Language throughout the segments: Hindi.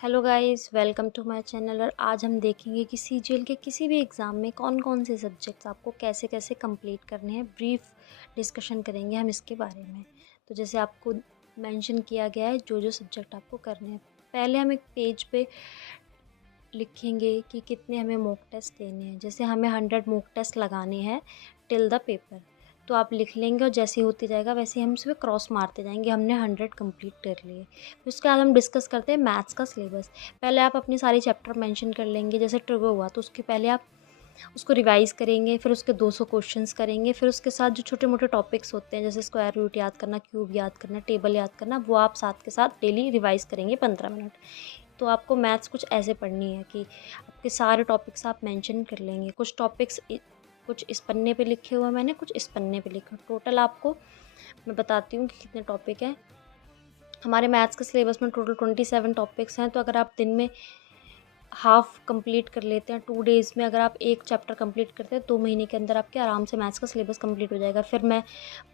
Hello guys, welcome to my channel. और आज हम देखेंगे कि सीजीएल के किसी भी एग्ज़ाम में कौन कौन से सब्जेक्ट्स आपको कैसे कैसे कंप्लीट करने हैं। ब्रीफ डिस्कशन करेंगे हम इसके बारे में। तो जैसे आपको मेंशन किया गया है जो जो सब्जेक्ट आपको करने हैं। पहले हम एक पेज पे लिखेंगे कि कितने हमें मॉक टेस्ट देने हैं। जैसे हमें 100 मॉक टेस्ट लगाने हैं टिल द पेपर, तो आप लिख लेंगे और जैसे ही होते जाएगा वैसे ही हम इसमें क्रॉस मारते जाएंगे। हमने 100 कंप्लीट कर लिए। फिर उसके बाद हम डिस्कस करते हैं मैथ्स का सिलेबस। पहले आप अपने सारे चैप्टर मेंशन कर लेंगे। जैसे ट्रिगर हुआ तो उसके पहले आप उसको रिवाइज़ करेंगे, फिर उसके 200 क्वेश्चंस करेंगे। फिर उसके साथ जो छोटे मोटे टॉपिक्स होते हैं जैसे स्क्वायर रूट याद करना, क्यूब याद करना, टेबल याद करना, वो आप साथ के साथ डेली रिवाइज़ करेंगे 15 मिनट। तो आपको मैथ्स कुछ ऐसे पढ़नी है कि आपके सारे टॉपिक्स आप मेंशन कर लेंगे। कुछ टॉपिक्स कुछ इस पन्ने पे लिखे हुए हैं मैंने, कुछ इस पन्ने पे लिखे। टोटल आपको मैं बताती हूँ कि कितने टॉपिक हैं। हमारे मैथ्स के सिलेबस में टोटल 27 टॉपिक्स हैं। तो अगर आप दिन में हाफ कंप्लीट कर लेते हैं 2 डेज़ में, अगर आप एक चैप्टर कंप्लीट करते हैं 2 महीने के अंदर आपके आराम से मैथ्स का सिलेबस कंप्लीट हो जाएगा। फिर मैं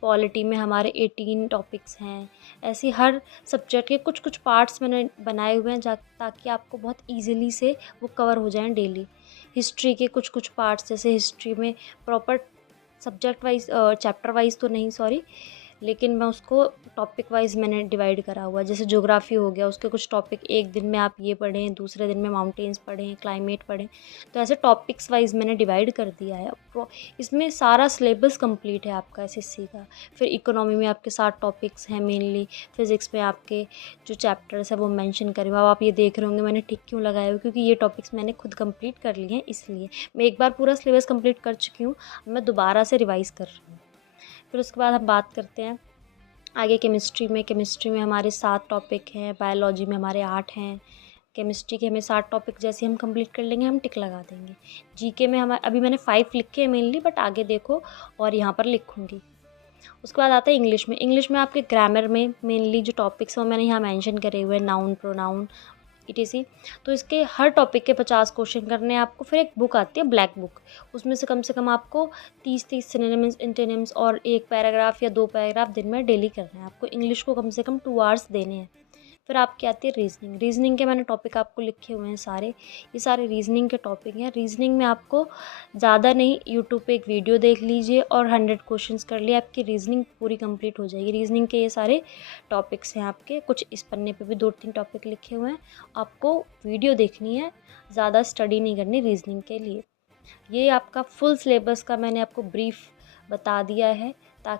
पॉलिटी में हमारे 18 टॉपिक्स हैं। ऐसे हर सब्जेक्ट के कुछ कुछ पार्ट्स मैंने बनाए हुए हैं ताकि आपको बहुत ईजिली से वो कवर हो जाएं डेली। हिस्ट्री के कुछ कुछ पार्ट्स, जैसे हिस्ट्री में proper subject wise chapter wise तो नहीं, सॉरी, लेकिन मैं उसको टॉपिक वाइज मैंने डिवाइड करा हुआ है। जैसे ज्योग्राफी हो गया, उसके कुछ टॉपिक एक दिन में आप ये पढ़ें, दूसरे दिन में माउंटेन्स पढ़ें, क्लाइमेट पढ़ें। तो ऐसे टॉपिक्स वाइज मैंने डिवाइड कर दिया है। इसमें सारा सिलेबस कंप्लीट है आपका एसएससी का। फिर इकोनॉमी में आपके 7 टॉपिक्स हैं मेनली। फिज़िक्स में आपके जो चैप्टर्स है वो मेंशन करे हुए। अब आप ये देख रहे होंगे मैंने टिक क्यों लगाया हुआ, क्योंकि ये टॉपिक्स मैंने खुद कंप्लीट कर लिए हैं, इसलिए। मैं एक बार पूरा सिलेबस कंप्लीट कर चुकी हूँ, मैं दोबारा से रिवाइज़ कर रही हूँ। फिर उसके बाद हम बात करते हैं आगे केमिस्ट्री में हमारे 7 टॉपिक हैं। बायोलॉजी में हमारे 8 हैं। केमिस्ट्री के हमें 7 टॉपिक जैसे हम कंप्लीट कर लेंगे हम टिक लगा देंगे। जीके में हमारे अभी मैंने 5 लिखे हैं मेनली, बट आगे देखो और यहाँ पर लिखूँगी। उसके बाद आता है इंग्लिश में आपके ग्रामर में मेनली जो टॉपिक्स हैं वो मैंने यहाँ मेंशन करे हुए हैं, नाउन, प्रोनाउन, ईटीसी। तो इसके हर टॉपिक के 50 क्वेश्चन करने हैं आपको। फिर एक बुक आती है ब्लैक बुक, उसमें से कम से कम आपको 30 सिनोनिम्स, एंटोनिम्स और एक पैराग्राफ या 2 पैराग्राफ दिन में डेली करना है आपको। इंग्लिश को कम से कम 2 आवर्स देने हैं। फिर आपकी आती है रीजनिंग के मैंने टॉपिक आपको लिखे हुए हैं सारे। ये सारे रीजनिंग के टॉपिक हैं। रीजनिंग में आपको ज़्यादा नहीं, यूट्यूब पे एक वीडियो देख लीजिए और 100 क्वेश्चंस कर लिए, आपकी रीजनिंग पूरी कंप्लीट हो जाएगी। रीजनिंग के ये सारे टॉपिक्स हैं आपके। कुछ इस पन्ने पे भी 2-3 टॉपिक लिखे हुए हैं। आपको वीडियो देखनी है, ज़्यादा स्टडी नहीं करनी रीजनिंग के लिए। ये आपका फुल सिलेबस का मैंने आपको ब्रीफ बता दिया है।